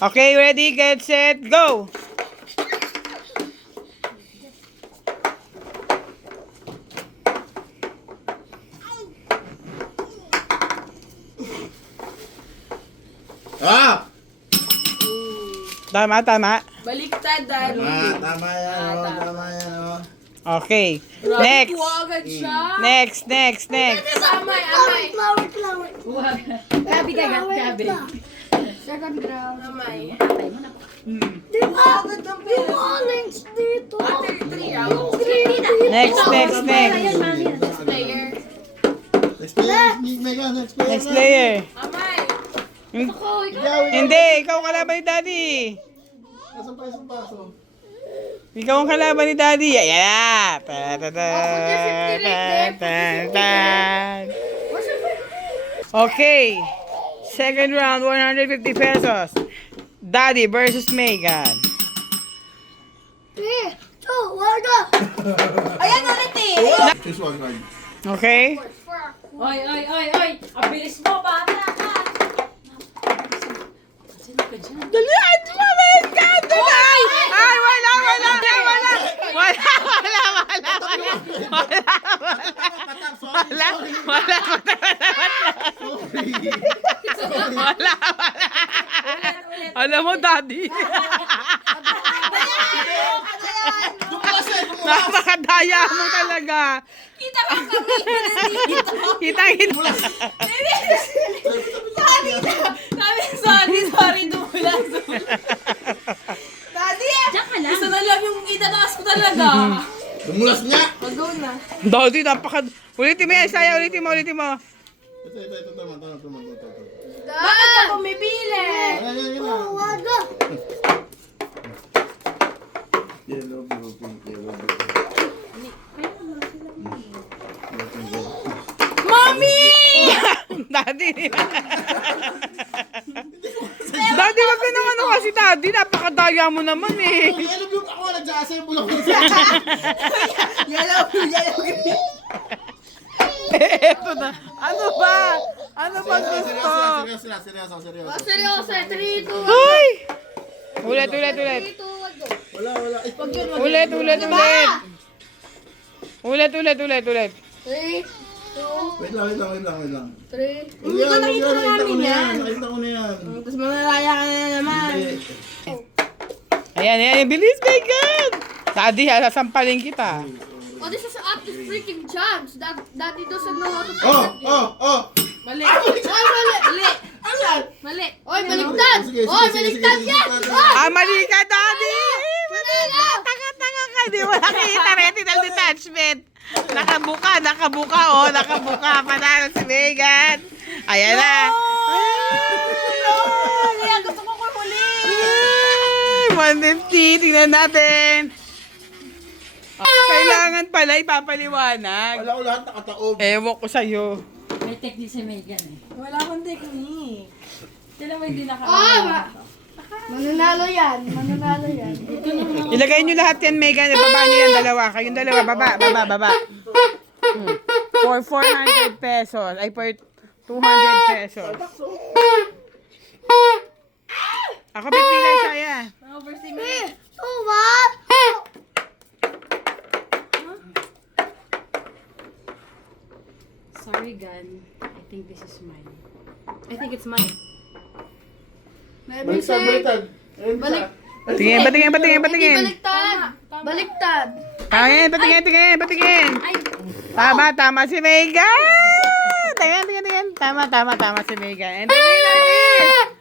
Okay, ready, get, set, go! Ah! Tama, tama. Baliktad, Daddy. Tama yan, tama yan, Okay. Grabe, Next. kuha agad siya. Next. Amay, amay. Gabi ka, gabi. Second round. Amay. Di ba? Yung orange dito. Three rounds. Next. Player. Next player, Megan, next player. Next player. Amay. Hindi, ikaw ang kalaban ni Daddy. Nasaan pa isang paso? Ikaw ang kalaban ni Daddy. Ayan na. Okay. Second round, 150 pesos. Daddy versus Megan. 3, 2, 1, go! Ayan ulit eh. Choose one card. Okay? Oy! Ang bilis mo, bata ka! Sino ka dyan? Dalihan mo, Megan! Dalihan! Ay, wala. Alam mo, Daddy. Napakadaya mo talaga. Kita ka kami. Nandito. Kita. Sorry. Dula. Daddy, Diyan ka lang. isa na lang yung itataas ko talaga. Dumulas niya! Mag-go na. Daddy, ulitin mo yan, Saya. Ulitin mo. Ito, tama. Bakit ka pumipili? Yan na. 1, go! Yellow, blue, pink, yellow, blue. Mommy! Daddy. Daddy, wag ka nang ano kasi, Daddy. Napakadaya mo naman eh. Yellow, blue, ako nag-assemble ako. Yellow. Eto na. Ano ba? Ano ba gusto? Seryoso. Seryoso, 3, 2, 1, go! Ay! Ulit. 3, 2, 1, go! Wala. Ulit. Ulit. 3, 2, Wait lang. 3. Hindi ko nakita na namin yan. Nakita ko na yan. Tapos manalaya ka na naman. Ayan. Bilis, Megan! Daddy, sasampalin kita. Oh, this is up to freaking chance. Daddy doesn't know how to play Oh! that game. Mali. Mali. Mali. Oy, baliktad! Sige. Oy, baliktad yan! Oy! Mali ka, Daddy! Mali ka! Tanga ka, di mo nakita. Retinal detachment. Nakabuka. Panalo si Megan. Ayan na. No! Kaya gusto ko huli. 150. Tingnan natin. Kailangan pala ipapaliwanag. Wala ko lahat nakataob. Ewan ko sa'yo. May technique si Megan eh. Wala akong technique. Sila mo hindi Mananalo yan. Ilagay nyo lahat yan, Megan. Baba nyo yan, dalawa. Kayong dalawa, baba. For 400 pesos. Ay, for 200 pesos. Ako pipilay saya. Oversee 3, 2, 1. Sorry, Gan. I think this is mine. I think it's mine. Maybe say, Balik. Patingin. baliktad. Patingin. Tama si Megan. Tingin. Tama si Megan. And the winner is